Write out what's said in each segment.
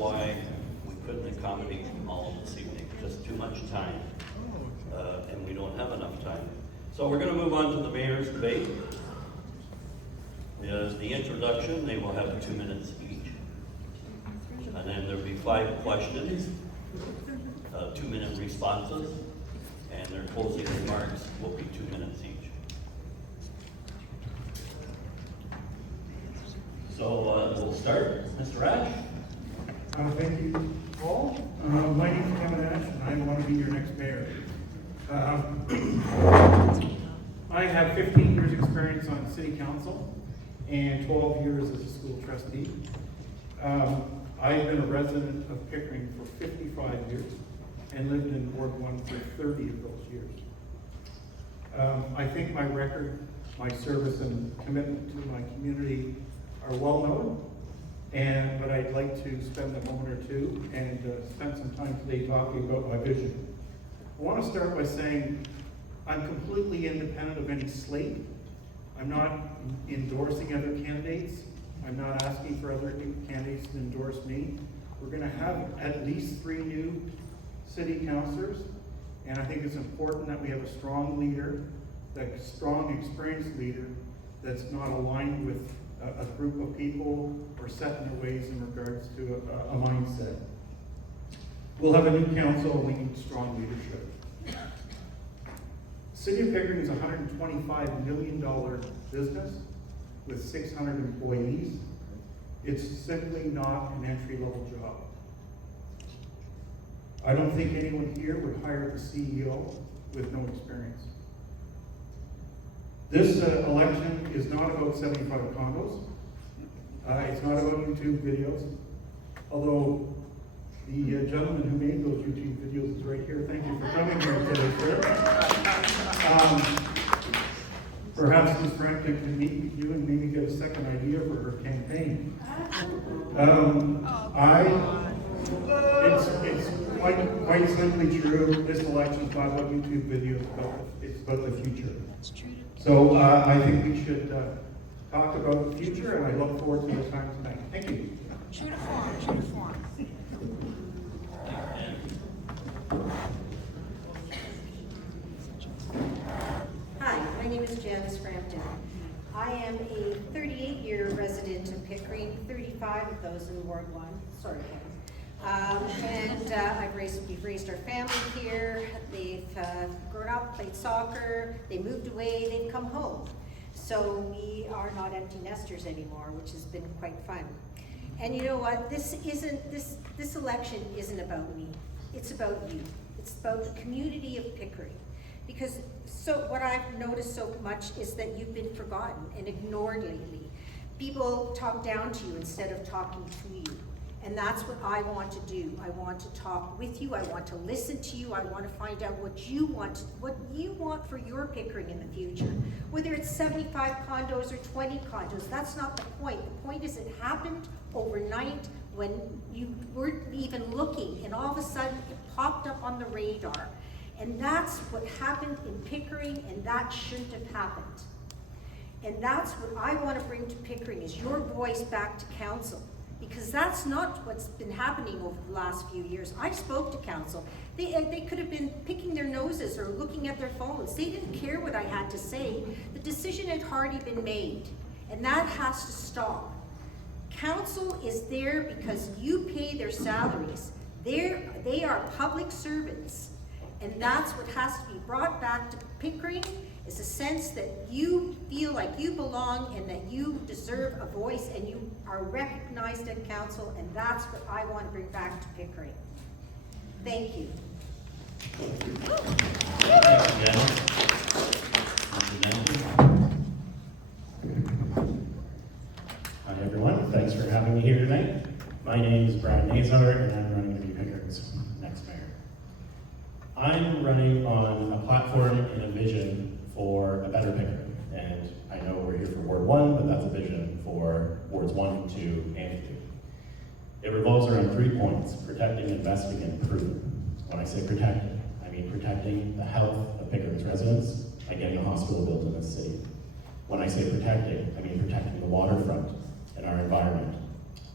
why we couldn't accommodate them all this evening. Just too much time, and we don't have enough time. So we're going to move on to the mayor's debate. The introduction, they will have 2 minutes each. And then there'll be 5 questions, 2-minute responses, and their closing remarks will be 2 minutes each. So we'll start. Mr. Ash? Thank you, Paul. My name is Kevin Ash, and I want to be your next mayor. I have 15 years experience on city council and 12 years as a school trustee. I've been a resident of Pickering for 55 years and lived in Ward 1 for 30 of those years. I think my record, my service, and commitment to my community are well known, but I'd like to spend a moment or two and spend some time today talking about my vision. I want to start by saying I'm completely independent of any slate. I'm not endorsing other candidates. I'm not asking for other candidates to endorse me. We're going to have at least 3 new city councilors, and I think it's important that we have a strong leader, a strong, experienced leader that's not aligned with a group of people or set in their ways in regards to a mindset. We'll have a new council, and we need strong leadership. City of Pickering is a $125 million business with 600 employees. It's simply not an entry-level job. I don't think anyone here would hire the CEO with no experience. This election is not about 75 condos. It's not about YouTube videos. Although the gentleman who made those YouTube videos is right here. Thank you for coming here today, sir. Perhaps Ms. Frampton can meet with you and maybe get a second idea for her campaign. It's quite simply true. This election is not about YouTube videos, it's about the future. So I think we should talk about the future, and I look forward to the time tonight. Thank you. True to form, true to form. Hi, my name is Janice Frampton. I am a 38-year resident of Pickering, 35 of those in Ward 1. Sorry, Kevin. We've raised our family here. They've grown up, played soccer. They moved away. They've come home. So we are not empty nesters anymore, which has been quite fun. And you know what? This election isn't about me. It's about you. It's about the community of Pickering. Because what I've noticed so much is that you've been forgotten and ignored lately. People talk down to you instead of talking to you. And that's what I want to do. I want to talk with you. I want to listen to you. I want to find out what you want for your Pickering in the future. Whether it's 75 condos or 20 condos, that's not the point. The point is it happened overnight when you weren't even looking, and all of a sudden it popped up on the radar. And that's what happened in Pickering, and that shouldn't have happened. And that's what I want to bring to Pickering, is your voice back to council. Because that's not what's been happening over the last few years. I spoke to council. They could have been picking their noses or looking at their phones. They didn't care what I had to say. The decision had already been made, and that has to stop. Council is there because you pay their salaries. They are public servants, and that's what has to be brought back to Pickering, is a sense that you feel like you belong and that you deserve a voice and you are recognized at council, and that's what I want to bring back to Pickering. Thank you. Hi everyone, thanks for having me here tonight. My name is Brian Nazar, and I'm running to be Pickering's next mayor. I'm running on a platform and a vision for a better Pickering. And I know we're here for Ward 1, but that's a vision for Wards 1, 2, and 3. It revolves around 3 points: protecting, investing, and improving. When I say protecting, I mean protecting the health of Pickering's residents by getting a hospital built in this city. When I say protecting, I mean protecting the waterfront and our environment.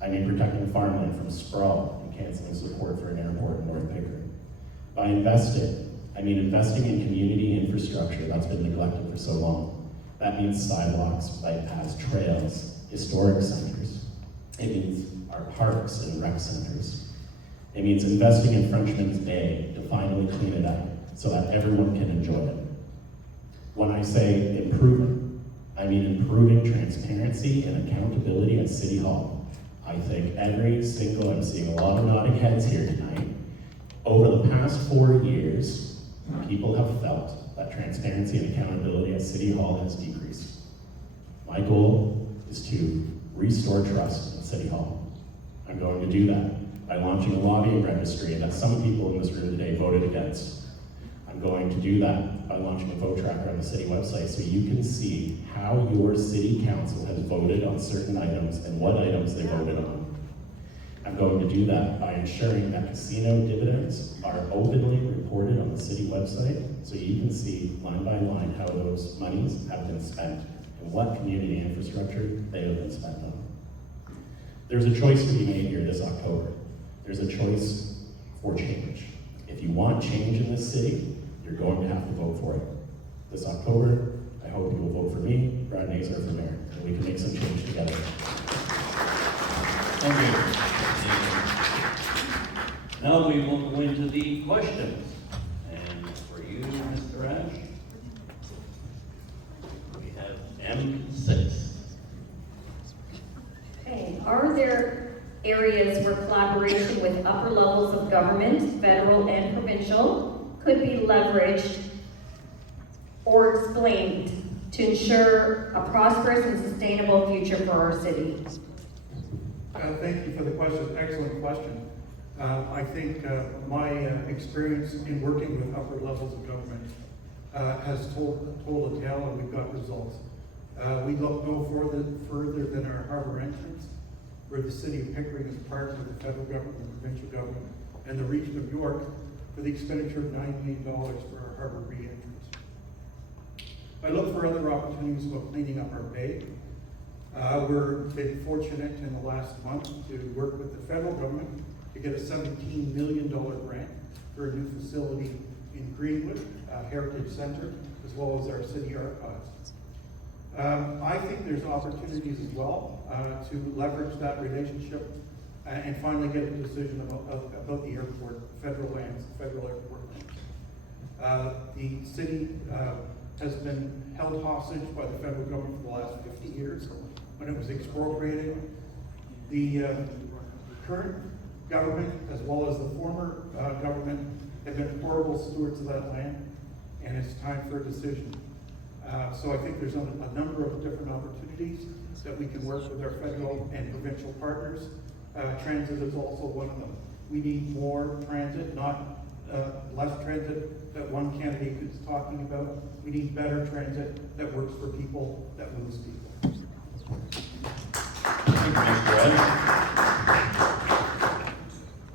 I mean protecting farmland from sprawl and canceling support for an airport in North Pickering. By investing, I mean investing in community infrastructure that's been neglected for so long. That means sidewalks, bike paths, trails, historic centers. It means our parks and rec centers. It means investing in Frenchman's Bay to finally clean it up so that everyone can enjoy it. When I say improving, I mean improving transparency and accountability at City Hall. I think I'm seeing a lot of nodding heads here tonight. Over the past 4 years, people have felt that transparency and accountability at City Hall has decreased. My goal is to restore trust at City Hall. I'm going to do that by launching a lobbying registry that some people in this room today voted against. I'm going to do that by launching a vote tracker on the city website so you can see how your city council has voted on certain items and what items they voted on. I'm going to do that by ensuring that casino dividends are openly reported on the city website so you can see line by line how those monies have been spent and what community infrastructure they have been spent on. There's a choice to be made here this October. There's a choice for change. If you want change in this city, you're going to have to vote for it. This October, I hope you will vote for me, Brad Nazar, for mayor, and we can make some change together. Thank you. Now we will go into the questions. And for you, Mr. Ash, we have M6. Okay, are there areas where collaboration with upper levels of government, federal and provincial, could be leveraged or explained to ensure a prosperous and sustainable future for our city? Thank you for the question. Excellent question. I think my experience in working with upper levels of government has told a tale, and we've got results. We look no further than our harbor entrance, where the city of Pickering is partnered with the federal government, the provincial government, and the region of York for the expenditure of $9 million for our harbor re-entrance. I look for other opportunities about cleaning up our bay. We've been fortunate in the last month to work with the federal government to get a $17 million grant for a new facility in Greenwood, Heritage Center, as well as our city archives. I think there's opportunities as well to leverage that relationship and finally get a decision about the airport, federal lands, federal airport lands. The city has been held hostage by the federal government for the last 50 years when it was expropriated. The current government, as well as the former government, have been horrible stewards of that land, and it's time for a decision. So I think there's a number of different opportunities that we can work with our federal and provincial partners. Transit is also one of them. We need more transit, not less transit that one candidate is talking about. We need better transit that works for people, that moves people. Thank you, Mr. Ed.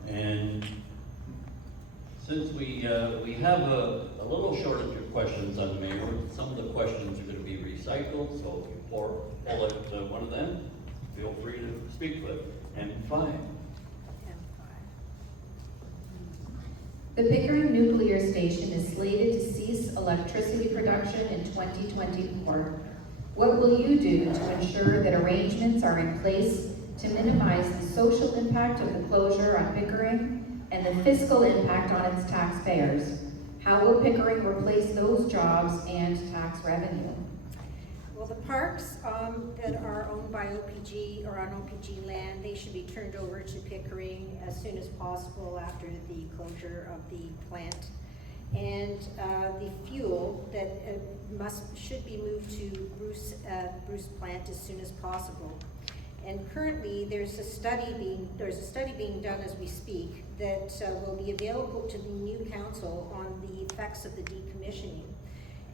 And since we have a little shortage of questions on the mayor, some of the questions are going to be recycled, so if you pull out one of them, feel free to speak with it. M5. The Pickering Nuclear Station is slated to cease electricity production in 2024. What will you do to ensure that arrangements are in place to minimize the social impact of the closure on Pickering and the fiscal impact on its taxpayers? How will Pickering replace those jobs and tax revenue? Well, the parks that are owned by OPG or on OPG land, they should be turned over to Pickering as soon as possible after the closure of the plant. And the fuel that should be moved to Bruce plant as soon as possible. And currently, there's a study being done as we speak that will be available to the new council on the effects of the decommissioning.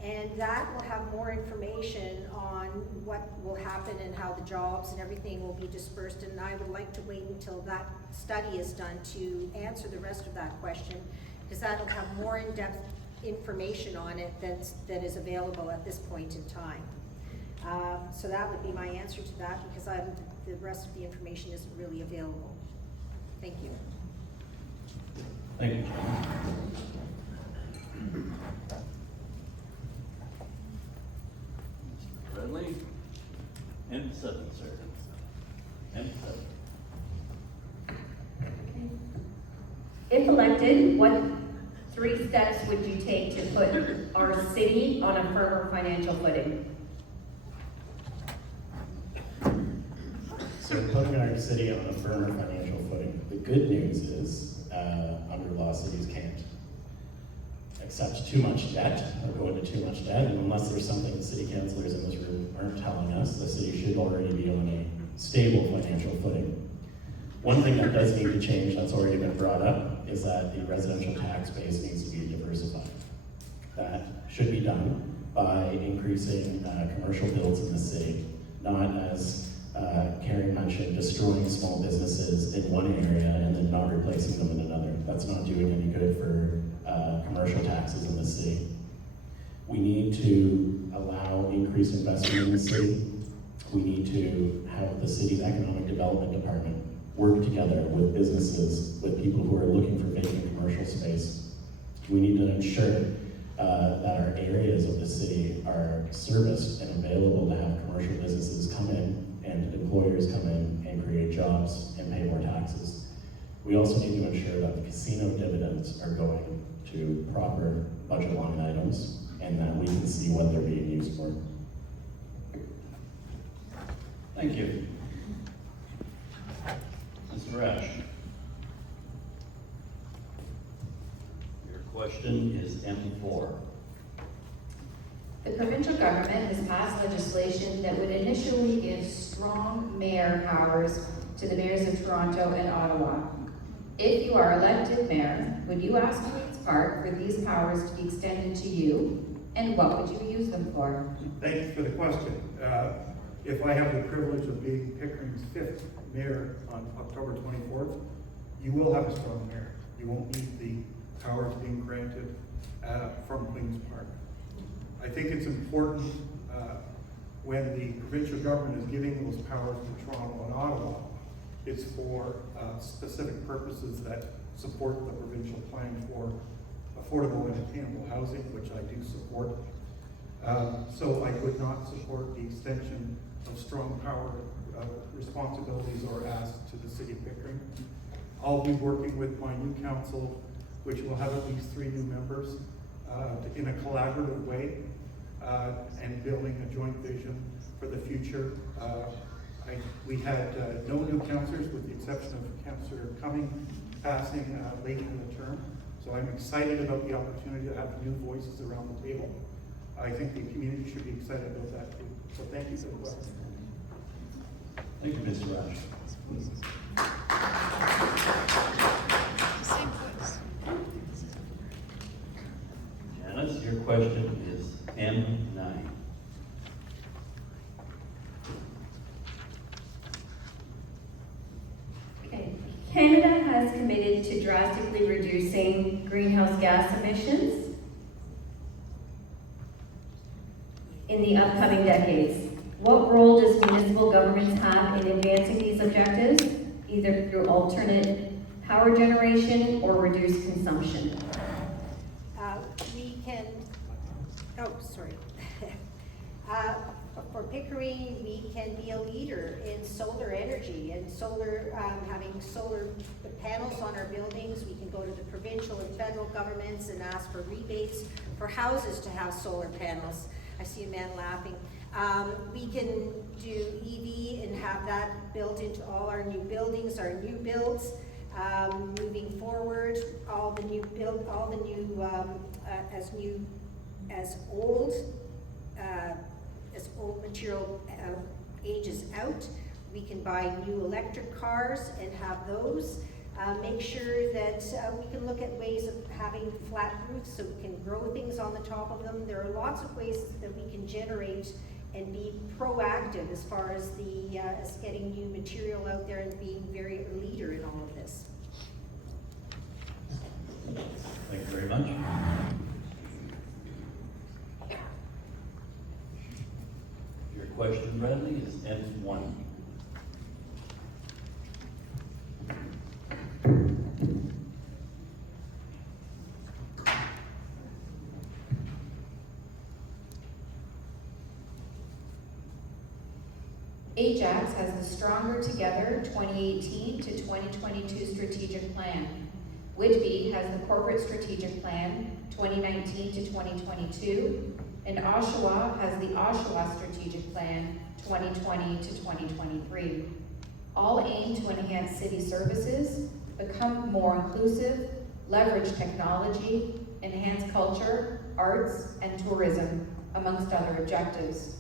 And that will have more information on what will happen and how the jobs and everything will be dispersed. And I would like to wait until that study is done to answer the rest of that question, because that will have more in-depth information on it that is available at this point in time. So that would be my answer to that, because I'm the rest of the information isn't really available. Thank you. Thank you, Jen. Mr. Bradley? M7, sir. M7. If elected, what 3 steps would you take to put our city on a firmer financial footing? So putting our city on a firmer financial footing. The good news is, under law, cities can't accept too much debt or go into too much debt, and unless there's something the city councilors in this room aren't telling us, the city should already be on a stable financial footing. One thing that does need to change, that's already been brought up, is that the residential tax base needs to be diversified. That should be done by increasing commercial builds in the city, not as Carrie mentioned, destroying small businesses in one area and then not replacing them in another. That's not doing any good for commercial taxes in the city. We need to allow increased investment in the city. We need to have the city's economic development department work together with businesses, with people who are looking for vacant commercial space. We need to ensure that our areas of the city are serviced and available to have commercial businesses come in and employers come in and create jobs and pay more taxes. We also need to ensure that the casino dividends are going to proper budget line items and that we can see what they're being used for. Thank you. Mr. Rash. Your question is M4. The provincial government has passed legislation that would initially give strong mayor powers to the mayors of Toronto and Ottawa. If you are elected mayor, would you ask Queen's Park for these powers to be extended to you, and what would you use them for? Thank you for the question. If I have the privilege of being Pickering's 5th mayor on October 24th, you will have a strong mayor. You won't need the powers being granted from Queen's Park. I think it's important when the provincial government is giving those powers to Toronto and Ottawa, it's for specific purposes that support the provincial plan for affordable and attainable housing, which I do support. So I would not support the extension of strong power responsibilities or asks to the city of Pickering. I'll be working with my new council, which will have at least 3 new members, in a collaborative way, and building a joint vision for the future. We had no new councillors with the exception of Councillor Cumming passing late in the term. So I'm excited about the opportunity to have new voices around the table. I think the community should be excited about that too. So thank you for the question. Thank you, Mr. Rash. Same place. Janice, your question is M9. Okay. Canada has committed to drastically reducing greenhouse gas emissions in the upcoming decades. What role does municipal governments have in advancing these objectives, either through alternate power generation or reduced consumption? We can, for Pickering, we can be a leader in solar energy and solar, having solar panels on our buildings. We can go to the provincial and federal governments and ask for rebates for houses to have solar panels. I see a man laughing. We can do EV and have that built into all our new buildings, our new builds. Moving forward, as old material ages out, we can buy new electric cars and have those. Make sure that we can look at ways of having flat roofs so we can grow things on the top of them. There are lots of ways that we can generate and be proactive as far as as getting new material out there and being a leader in all of this. Thank you very much. Your question, Bradley, is M1. Ajax has the Stronger Together 2018 to 2022 strategic plan. Whitby has the Corporate Strategic Plan 2019 to 2022, and Oshawa has the Oshawa Strategic Plan 2020 to 2023. All aim to enhance city services, become more inclusive, leverage technology, enhance culture, arts, and tourism, amongst other objectives.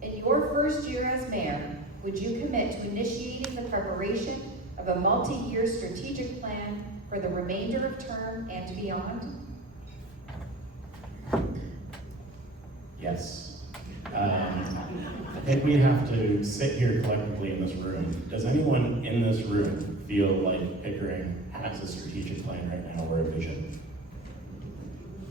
In your first year as mayor, would you commit to initiating the preparation of a multi-year strategic plan for the remainder of term and beyond? Yes. I think we have to sit here collectively in this room. Does anyone in this room feel like Pickering has a strategic plan right now or a vision?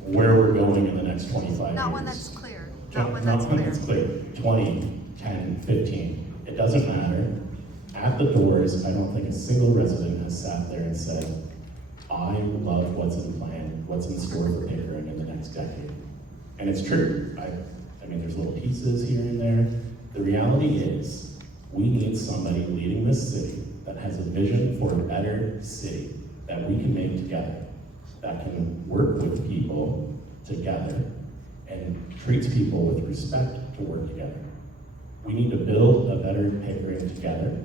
Where we're going in the next 25 years? Not one that's clear. Not one that's clear. 20, 10, 15. It doesn't matter. At the doors, I don't think a single resident has sat there and said, I love what's in plan, what's in store for Pickering in the next decade. And it's true. I mean, there's little pieces here and there. The reality is, we need somebody leading this city that has a vision for a better city that we can make together, that can work with people together and treats people with respect to work together. We need to build a better Pickering together,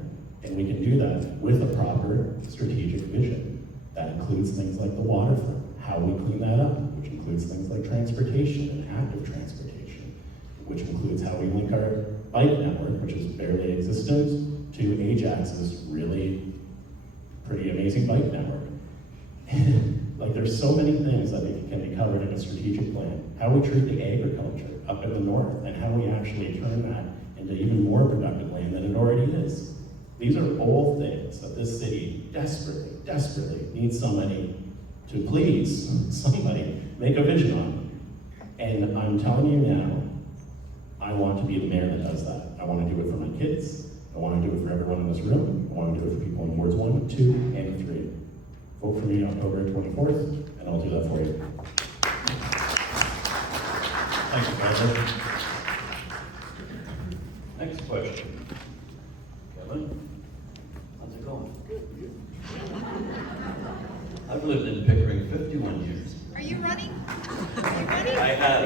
and we can do that with a proper strategic vision. That includes things like the waterfront, how we clean that up, which includes things like transportation and active transportation, which includes how we link our bike network, which is barely existent, to Ajax's really pretty amazing bike network. Like, there's so many things that can be covered in a strategic plan. How we treat the agriculture up in the north, and how we actually turn that into even more productive land than it already is. These are all things that this city desperately, desperately needs somebody to please, somebody make a vision on. And I'm telling you now, I want to be the mayor that does that. I want to do it for my kids. I want to do it for everyone in this room. I want to do it for people in wards 1, 2, and 3. Vote for me October 24th, and I'll do that for you. Thank you, Brother. Next question. Kevin, how's it going? I've lived in Pickering 51 years. Are you running? Are you ready? I have.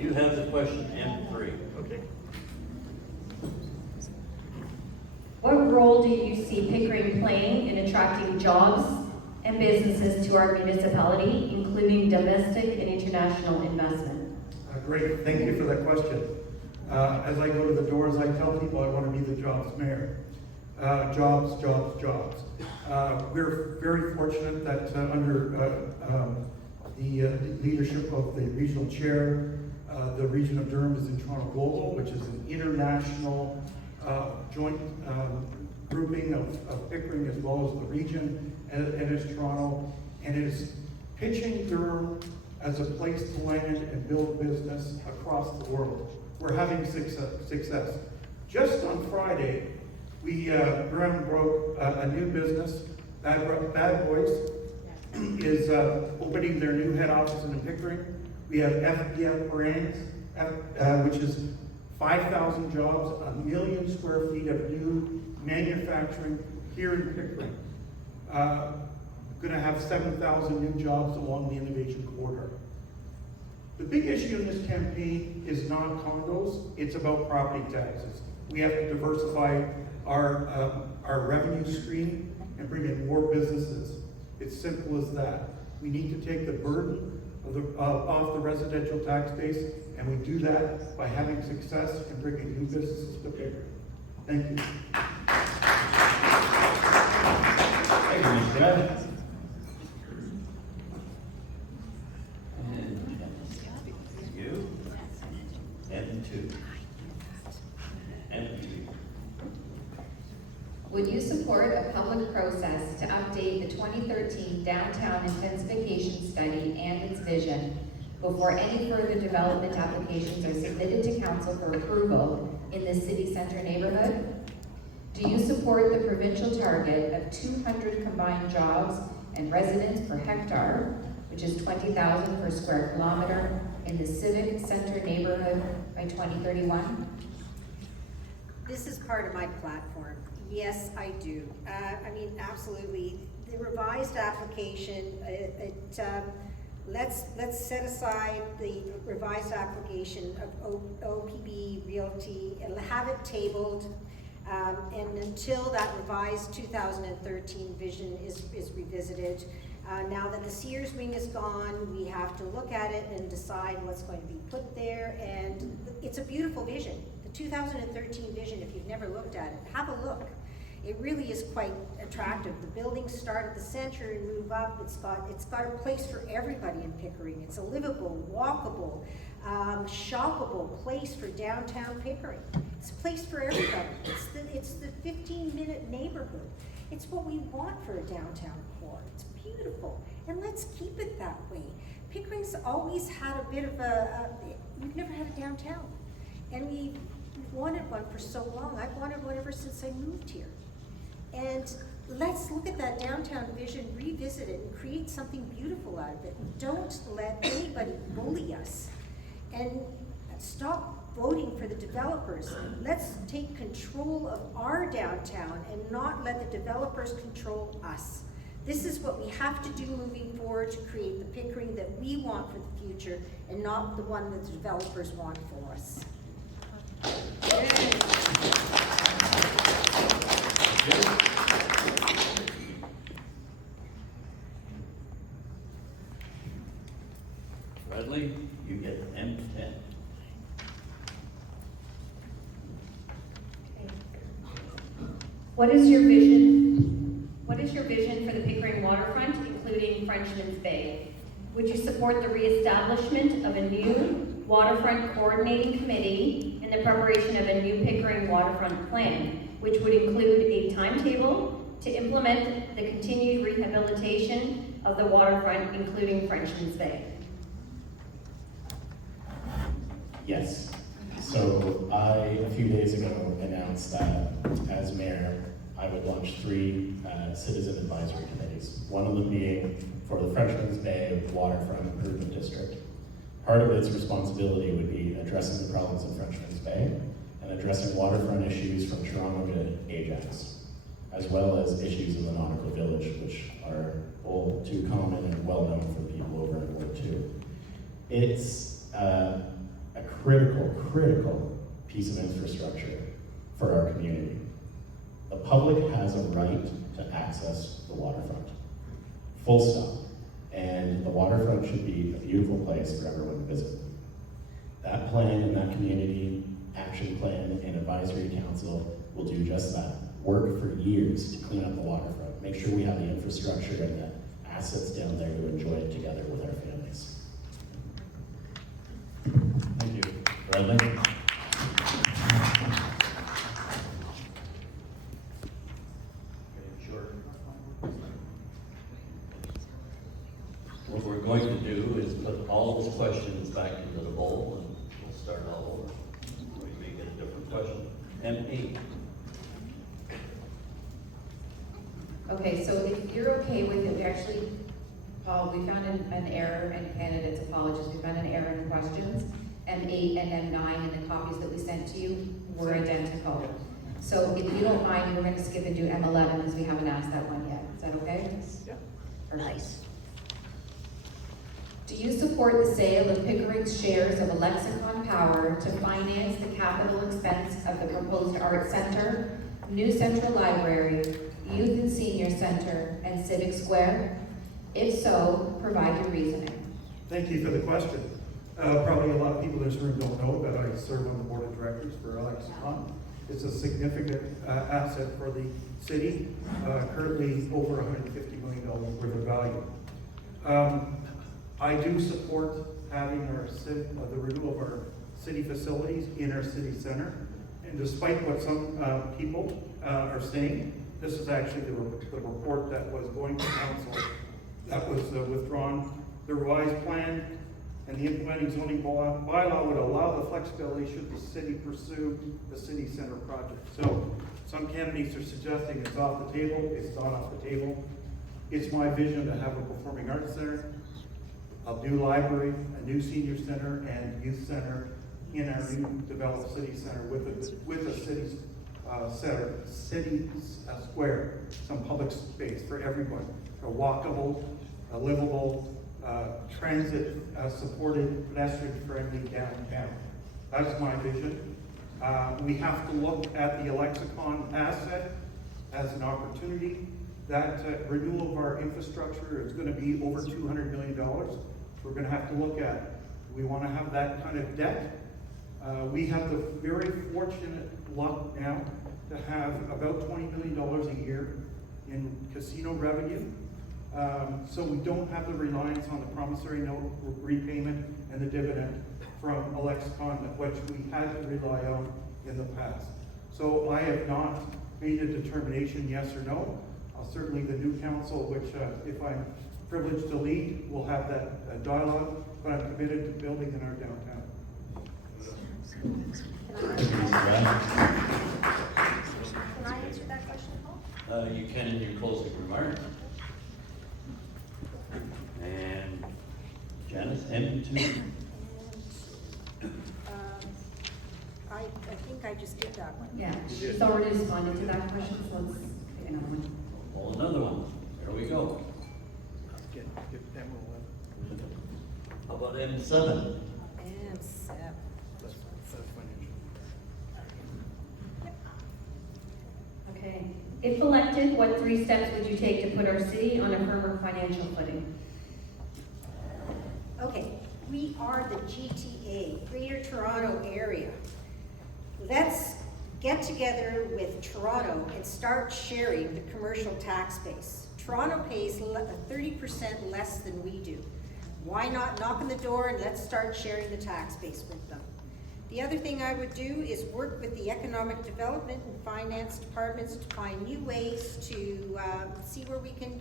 You have the question M3. Okay. What role do you see Pickering playing in attracting jobs and businesses to our municipality, including domestic and international investment? Great, thank you for that question. As I go to the doors, I tell people I want to be the jobs mayor. Jobs, jobs, jobs. We're very fortunate that under the leadership of the regional chair, the region of Durham is in Toronto Global, which is an international joint grouping of Pickering as well as the region, and is Toronto, and is pitching Durham as a place to land and build business across the world. We're having success. Just on Friday, we ground broke a new business. Bad Boys is opening their new head office in Pickering. We have FBF Brands, which is 5,000 jobs, 1 million square feet of new manufacturing here in Pickering. Going to have 7,000 new jobs along the innovation corridor. The big issue in this campaign is not condos, it's about property taxes. We have to diversify our revenue stream and bring in more businesses. It's simple as that. We need to take the burden off the residential tax base, and we do that by having success and bringing new businesses to Pickering. Thank you. Thank you, Mr. Brad. And you, and 2. And 2. Would you support a public process to update the 2013 downtown intensification study and its vision before any further development applications are submitted to council for approval in the city center neighborhood? Do you support the provincial target of 200 combined jobs and residents per hectare, which is 20,000 per square kilometer, in the civic center neighborhood by 2031? This is part of my platform. Yes, I do. I mean, absolutely. The revised application, let's set aside the revised application of OPB Realty and have it tabled. And until that revised 2013 vision is revisited. Now that the Sears wing is gone, we have to look at it and decide what's going to be put there. And it's a beautiful vision. The 2013 vision, if you've never looked at it, have a look. It really is quite attractive. The buildings start at the center and move up. It's got a place for everybody in Pickering. It's a livable, walkable, shoppable place for downtown Pickering. It's a place for everybody. It's the 15-minute neighborhood. It's what we want for a downtown core. It's beautiful, and let's keep it that way. Pickering's always had a bit of we've never had a downtown, and we've wanted one for so long. I've wanted one ever since I moved here. And let's look at that downtown vision, revisit it, and create something beautiful out of it. Don't let anybody bully us. And stop voting for the developers. Let's take control of our downtown and not let the developers control us. This is what we have to do moving forward to create the Pickering that we want for the future and not the one that the developers want for us. Bradley, you get M10. What is your vision? What is your vision for the Pickering waterfront, including Frenchman's Bay? Would you support the reestablishment of a new waterfront coordinating committee and the preparation of a new Pickering waterfront plan, which would include a timetable to implement the continued rehabilitation of the waterfront, including Frenchman's Bay? Yes. So I, a few days ago, announced that as mayor, I would launch 3 citizen advisory committees. One of them being for the Frenchman's Bay Waterfront Improvement District. Part of its responsibility would be addressing the problems in Frenchman's Bay and addressing waterfront issues from Toronto to Ajax, as well as issues in the Nautical Village, which are all too common and well known for the people over in Ward 2. It's a critical piece of infrastructure for our community. The public has a right to access the waterfront. Full stop. And the waterfront should be a beautiful place for everyone to visit. That plan and that community action plan and advisory council will do just that. Work for years to clean up the waterfront. Make sure we have the infrastructure and the assets down there to enjoy it together with our families. Thank you. Bradley? Sure. What we're going to do is put all those questions back into the bowl and we'll start all over. We may get a different question. M8. Okay, so if you're okay with it, we actually, Paul, we found an error, and candidates apologies, we found an error in the questions. M8 and M9 and the copies that we sent to you were identical. So if you don't mind, we're going to skip and do M11 because we haven't asked that one yet. Is that okay? Yeah. Nice. Do you support the sale of Pickering's shares of Lexicon Power to finance the capital expense of the proposed Art Center, new Central Library, Youth and Senior Center, and Civic Square? If so, provide your reasoning. Thank you for the question. Probably a lot of people in this room don't know that I serve on the board of directors for Lexicon. It's a significant asset for the city, currently over $150 million worth of value. I do support having the renewal of our city facilities in our city center. And despite what some people are saying, this is actually the report that was going to council that was withdrawn. The revised plan and the implementing zoning bylaw would allow the flexibility should the city pursue the city center project. So some candidates are suggesting it's off the table. It's not off the table. It's my vision to have a performing arts center, a new library, a new senior center, and youth center in our new developed city center with a city city square, some public space for everyone, a walkable, a livable, transit supported, pedestrian friendly downtown. That's my vision. We have to look at the Alexicon asset as an opportunity. That renewal of our infrastructure is going to be over $200 million. We're going to have to look at, we want to have that kind of debt. We have the very fortunate luck now to have about $20 million a year in casino revenue. So we don't have the reliance on the promissory note repayment and the dividend from Alexicon, which we had to rely on in the past. So I have not made a determination, yes or no. Certainly the new council, which if I'm privileged to lead, will have that dialogue, but I'm committed to building in our downtown. Can I answer that question, Paul? You can in your closing remarks. And Janice, M2. I think I just did that one. Yeah, she's already responded to that question, so let's pick another one. Well, another one. There we go. Get them How about M7? And seven. That's financial. Okay. If elected, what 3 steps would you take to put our city on a firmer financial footing? Okay, we are the GTA, Greater Toronto Area. Let's get together with Toronto and start sharing the commercial tax base. Toronto pays 30% less than we do. Why not knock on the door and let's start sharing the tax base with them? The other thing I would do is work with the economic development and finance departments to find new ways to see where we can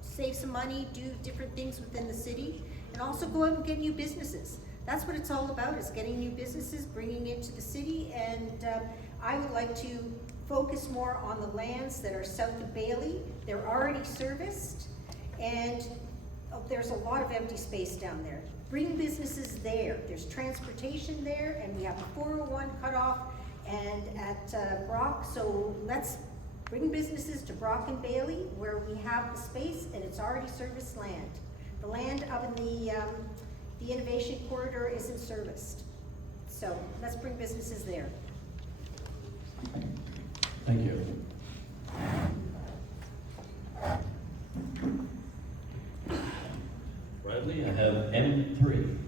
save some money, do different things within the city, and also go out and get new businesses. That's what it's all about, is getting new businesses, bringing it to the city, and I would like to focus more on the lands that are south of Bailey. They're already serviced, and there's a lot of empty space down there. Bring businesses there. There's transportation there, and we have the 401 cutoff and at Brock, so let's bring businesses to Brock and Bailey where we have the space and it's already serviced land. The land up in the innovation corridor isn't serviced. So let's bring businesses there. Thank you. Bradley, I have M3.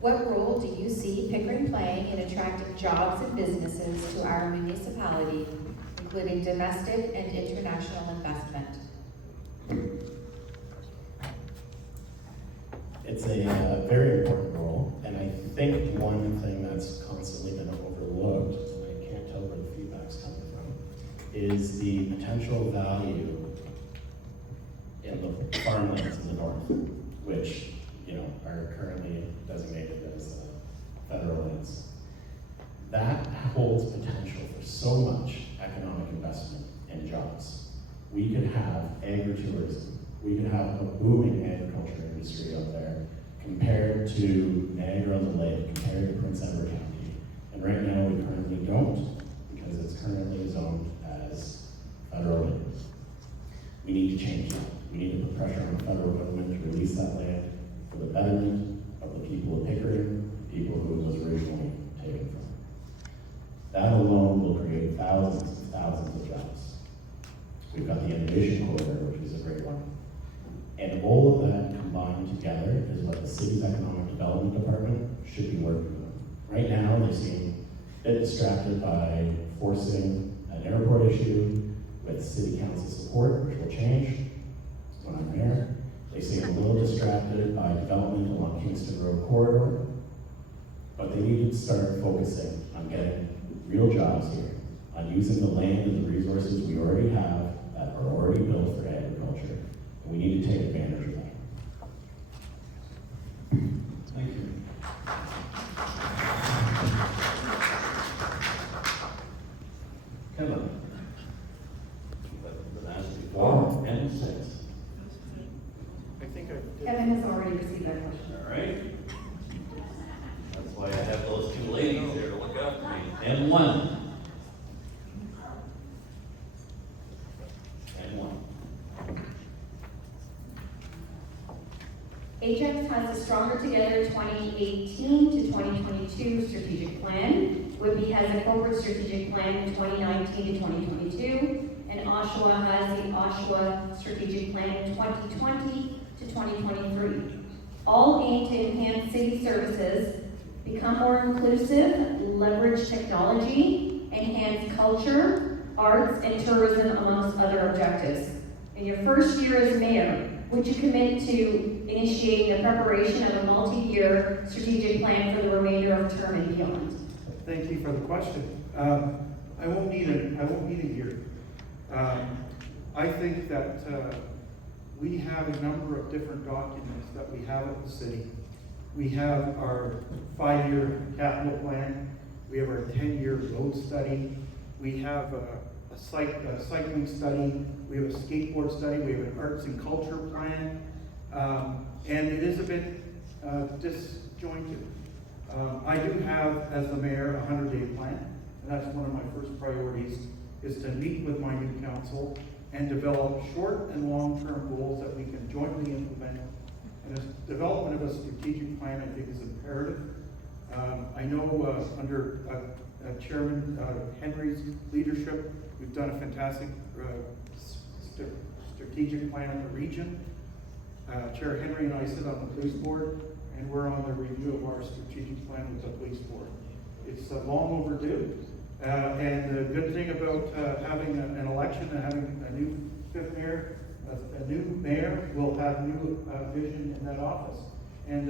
What role do you see Pickering playing in attracting jobs and businesses to our municipality, including domestic and international investment? It's a very important role, and I think one thing that's constantly been overlooked, and I can't tell where the feedback's coming from, is the potential value in the farmlands in the north, which, are currently designated as federal lands. That holds potential for so much economic investment and jobs. We could have agritourism. We could have a booming agriculture industry up there compared to Niagara-on-the-Lake, compared to Prince Edward County. And right now we currently don't, because it's currently zoned as federal land. We need to change that. We need to put pressure on the federal government to release that land for the betterment of the people of Pickering, people who it was originally taken from. That alone will create thousands and thousands of jobs. We've got the innovation corridor, which is a great one. And all of that combined together is what the city's economic development department should be working on. Right now, they seem a bit distracted by forcing an airport issue with city council support, which will change when I'm mayor. They seem a little distracted by development along Kingston Road corridor, but they need to start focusing on getting real jobs here, on using the land and the resources we already have that are already built for agriculture, and we need to take advantage of that. Thank you. Kevin. I've been asked before, M6. I think I did. Kevin has already received that question. All right. That's why I have And one. And one. Ajax has a Stronger Together 2018 to 2022 strategic plan. Whitby has a corporate strategic plan 2019 to 2022. And Oshawa has the Oshawa strategic plan 2020 to 2023. All aim to enhance city services, become more inclusive, leverage technology, enhance culture, arts, and tourism, amongst other objectives. In your first year as mayor, would you commit to initiating the preparation of a multi-year strategic plan for the remainder of term and beyond? Thank you for the question. I won't need a year. I think that we have a number of different documents that we have at the city. We have our 5-year capital plan. We have our 10-year road study. We have a cycling study. We have a skateboard study. We have an arts and culture plan. And it is a bit disjointed. I do have, as the mayor, a 100-day plan. And that's one of my first priorities, is to meet with my new council and develop short and long-term goals that we can jointly implement. And the development of a strategic plan, I think, is imperative. I know under Chairman Henry's leadership, we've done a fantastic strategic plan in the region. Chair Henry and I sit on the police board, and we're on the review of our strategic plan with the police board. It's long overdue. And the good thing about having an election and having a new fifth mayor, a new mayor will have new vision in that office. And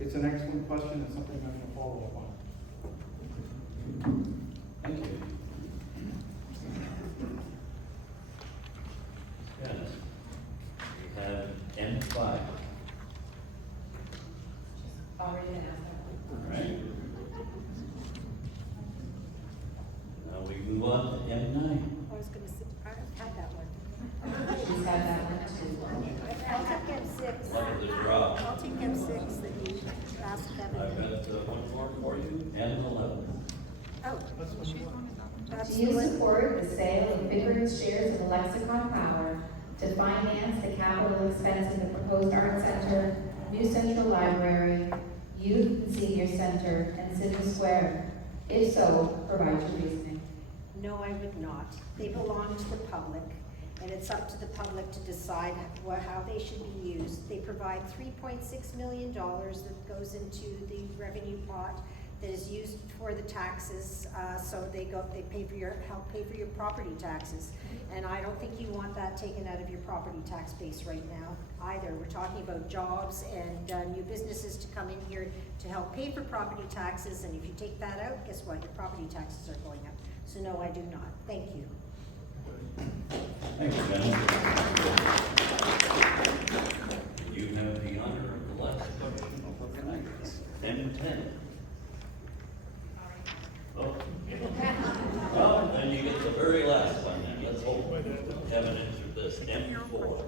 it's an excellent question and something I'm going to follow up on. Thank you. Yes. We have M5. Already been asked. Right. Now we move on to M9. I was gonna say, I had that one. She's got that one too. I'll take M6. Look at the drop. I'll take M6 that you asked I've Kevin. got one more for you, M11. Oh, that's Do you the one. support the sale of Pickering's shares of Lexicon Power to finance the capital expense of the proposed art center, new central library, youth and senior center, and City Square? If so, provide your reasoning. No, I would not. They belong to the public, and it's up to the public to decide how they should be used. They provide $3.6 million that goes into the revenue pot that is used for the taxes, so they help pay for your property taxes. And I don't think you want that taken out of your property tax base right now either. We're talking about jobs and new businesses to come in here to help pay for property taxes, and if you take that out, guess what? Your property taxes are going up. So no, I do not. Thank you. Thank you, Jennifer. You have the honor of the last question of the night. M10. Oh. Well, then you get the very last one then. Let's hope Kevin answered this. M4.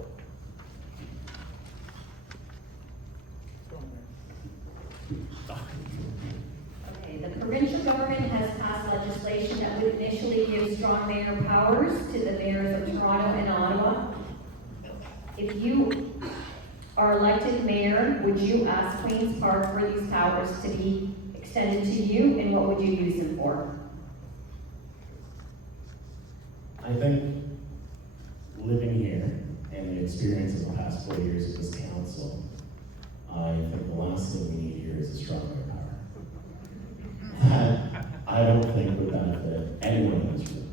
Okay, the provincial government has passed legislation that would initially give strong mayor powers to the mayors of Toronto and Ottawa. If you are elected mayor, would you ask Queen's Park for these powers to be extended to you, and what would you use them for? I think living here and the experience of the past 4 years of this council, I think the last thing we need here is a strong mayor power. That, I don't think would benefit anyone in this room.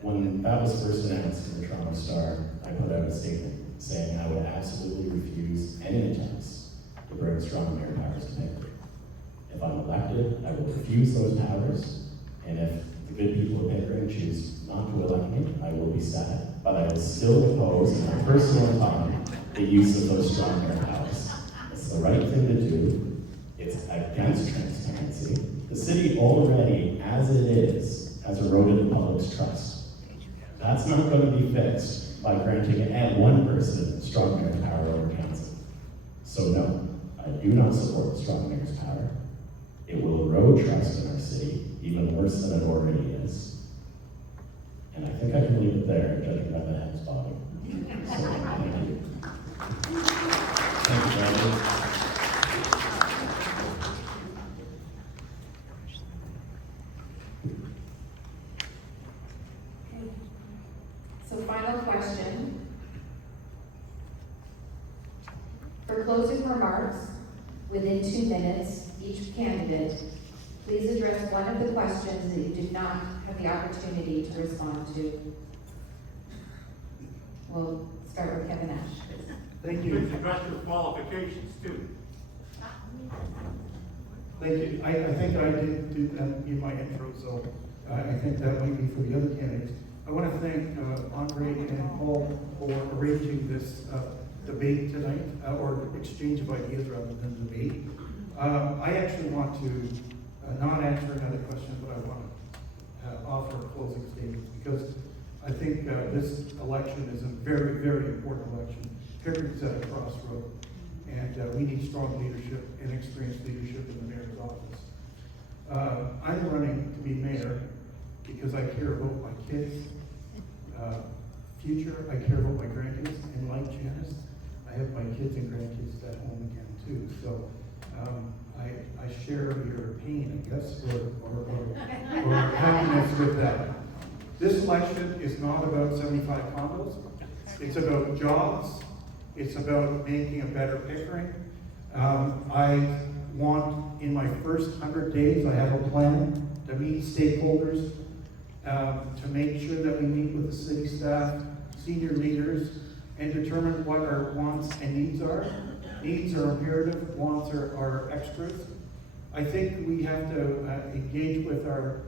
When that was first announced in the Toronto Star, I put out a statement saying I would absolutely refuse any attempts to bring strong mayor powers to Pickering. If I'm elected, I will refuse those powers, and if the good people of Pickering choose not to elect me, I will be sad. But I will still oppose, in my personal time, the use of those strong mayor powers. It's the right thing to do. It's against transparency. The city already, as it is, has eroded the public's trust. That's not going to be fixed by granting one person strong mayor's power over council. So no, I do not support strong mayor's power. It will erode trust in our city. worse than it already is. And I think I can leave it there, judging by the heads bobbing. So, thank you. Thank you, Brandon. So final question. For closing remarks, within 2 minutes, each candidate, please address one of the questions that you did not have the opportunity to respond to. We'll start with Kevin Ash. Thank you. Address your qualifications too. Thank you. I think I did do that in my intro, so I think that might be for the other candidates. I want to thank Andre and Paul for arranging this debate tonight, or exchange of ideas rather than debate. I actually want to not answer another question, but I want to offer a closing statement, because I think this election is a very, very important election. Pickering's at a crossroad, and we need strong leadership and experienced leadership in the mayor's office. I'm running to be mayor because I care about my kids' future. I care about my grandkids, and like Janice, I have my kids and grandkids at home again too. So I share your pain, I guess, or happiness with that. This election is not about 75 condos. It's about jobs. It's about making a better Pickering. I want, in my first 100 days, I have a plan to meet stakeholders, to make sure that we meet with the city staff, senior leaders, and determine what our wants and needs are. Needs are imperative, wants are extras. I think we have to engage with our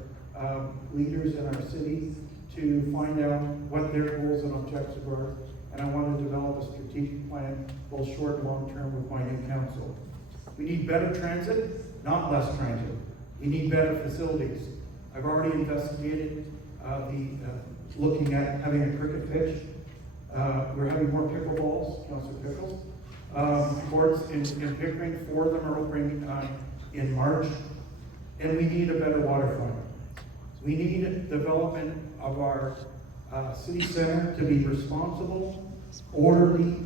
leaders in our city to find out what their goals and objectives are. And I want to develop a strategic plan, both short and long term, with my new council. We need better transit, not less transit. We need better facilities. I've already investigated looking at having a cricket pitch. We're having more pickleballs, Councilor Pickles. Courts in Pickering, 4 of them are opening in March. And we need a better waterfront. We need development of our city center to be responsible, orderly,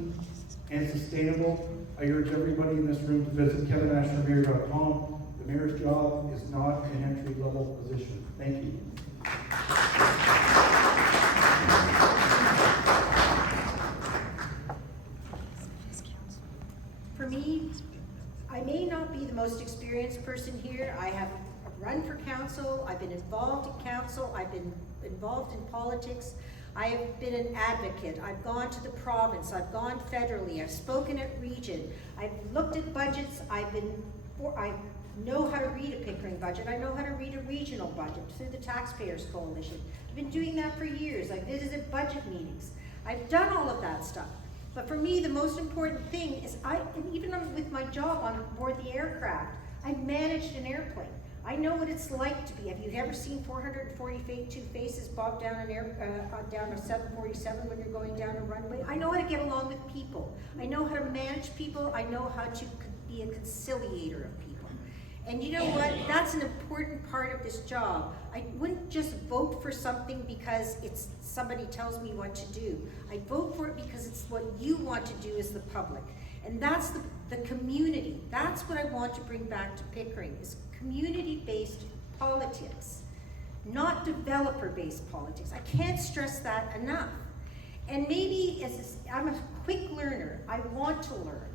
and sustainable. I urge everybody in this room to visit kevinashnermayor.com. The mayor's job is not an entry-level position. Thank you. For me, I may not be the most experienced person here. I have run for council, I've been involved in council, I've been involved in politics, I have been an advocate, I've gone to the province, I've gone federally, I've spoken at region, I've looked at budgets, I know how to read a Pickering budget, I know how to read a regional budget through the Taxpayers Coalition. I've been doing that for years. I've visited budget meetings. I've done all of that stuff. But for me, the most important thing is even with my job on board the aircraft, I managed an airplane. I know what it's like to be. Have you ever seen 442 faces bob down down a 747 when you're going down a runway? I know how to get along with people. I know how to manage people. I know how to be a conciliator of people. And you know what? That's an important part of this job. I wouldn't just vote for something because somebody tells me what to do. I vote for it because it's what you want to do as the public. And that's the community. That's what I want to bring back to Pickering, is community-based politics, not developer-based politics. I can't stress that enough. And maybe I'm a quick learner. I want to learn.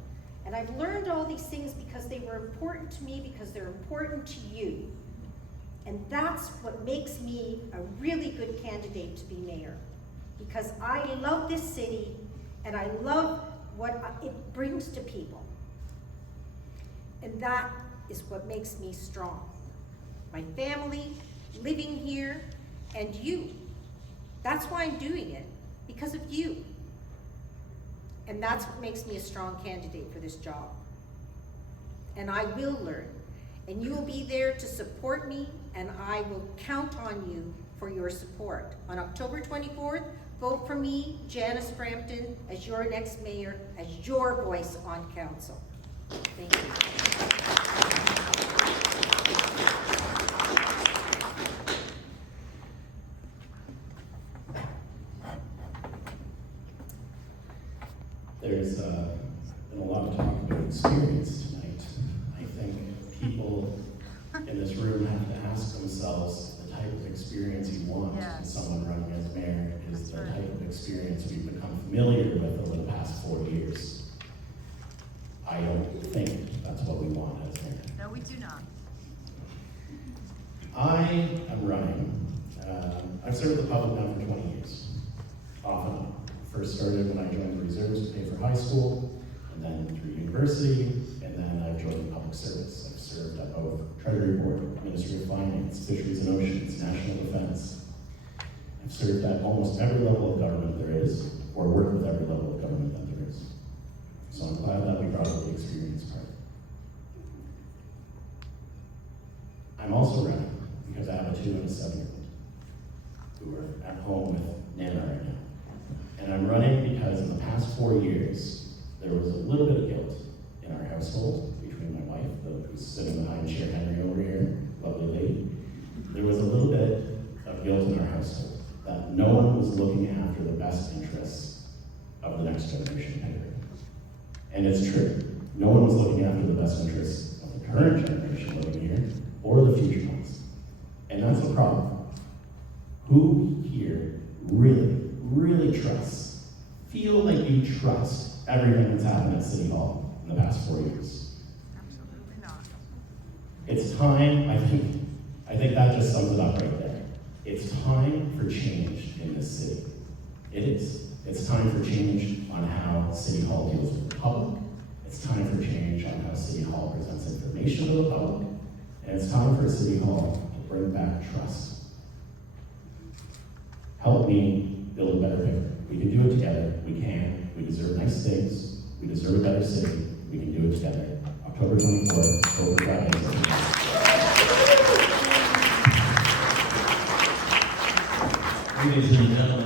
And I've learned all these things because they were important to me, because they're important to you. And that's what makes me a really good candidate to be mayor. Because I love this city, and I love what it brings to people. And that is what makes me strong. My family, living here, and you. That's why I'm doing it, because of you. And that's what makes me a strong candidate for this job. And I will learn. And you will be there to support me, and I will count on you for your support. On October 24th, vote for me, Janice Frampton, as your next mayor, as your voice on council. Thank you. we want in Yes. someone running as mayor is the type of experience we've become familiar with over the past 4 years. I don't think that's what we want as mayor. No, we do not. I am running. I've served the public now for 20 years, off and on. First started when I joined the reserves to pay for high school, and then through university, and then I've joined the public service. I've served at both Treasury Board, Ministry of Finance, Fisheries and Oceans, National Defense. I've served at almost every level of government there is, or worked with every level of government that there is. So I'm glad that we brought up the experience part. I'm also running because I have a 2 and a 7-year-old who are at home with Nana right now. And I'm running because in the past 4 years, there was a little bit of guilt in our household between my wife, who's sitting behind Chair Henry over here, lovely lady. There was a little bit of guilt in our household that no one was looking after the best interests of the next generation Pickering. And it's true. No one was looking after the best interests of the current generation living here or the future ones. And that's the problem. Who here really trusts, feel like you trust everything that's happened at City Hall in the past 4 years? Absolutely not. It's time, I think that just sums it up right there. It's time for change in this city. It is. It's time for change on how City Hall deals with the public. It's time for change on how City Hall presents information to the public. And it's time for City Hall to bring back trust. Help me build a better Pickering. We can do it together. We can. We deserve nice things. We deserve a better city. We can do it together. October 24th, vote for Brad Hazel. Ladies and gentlemen,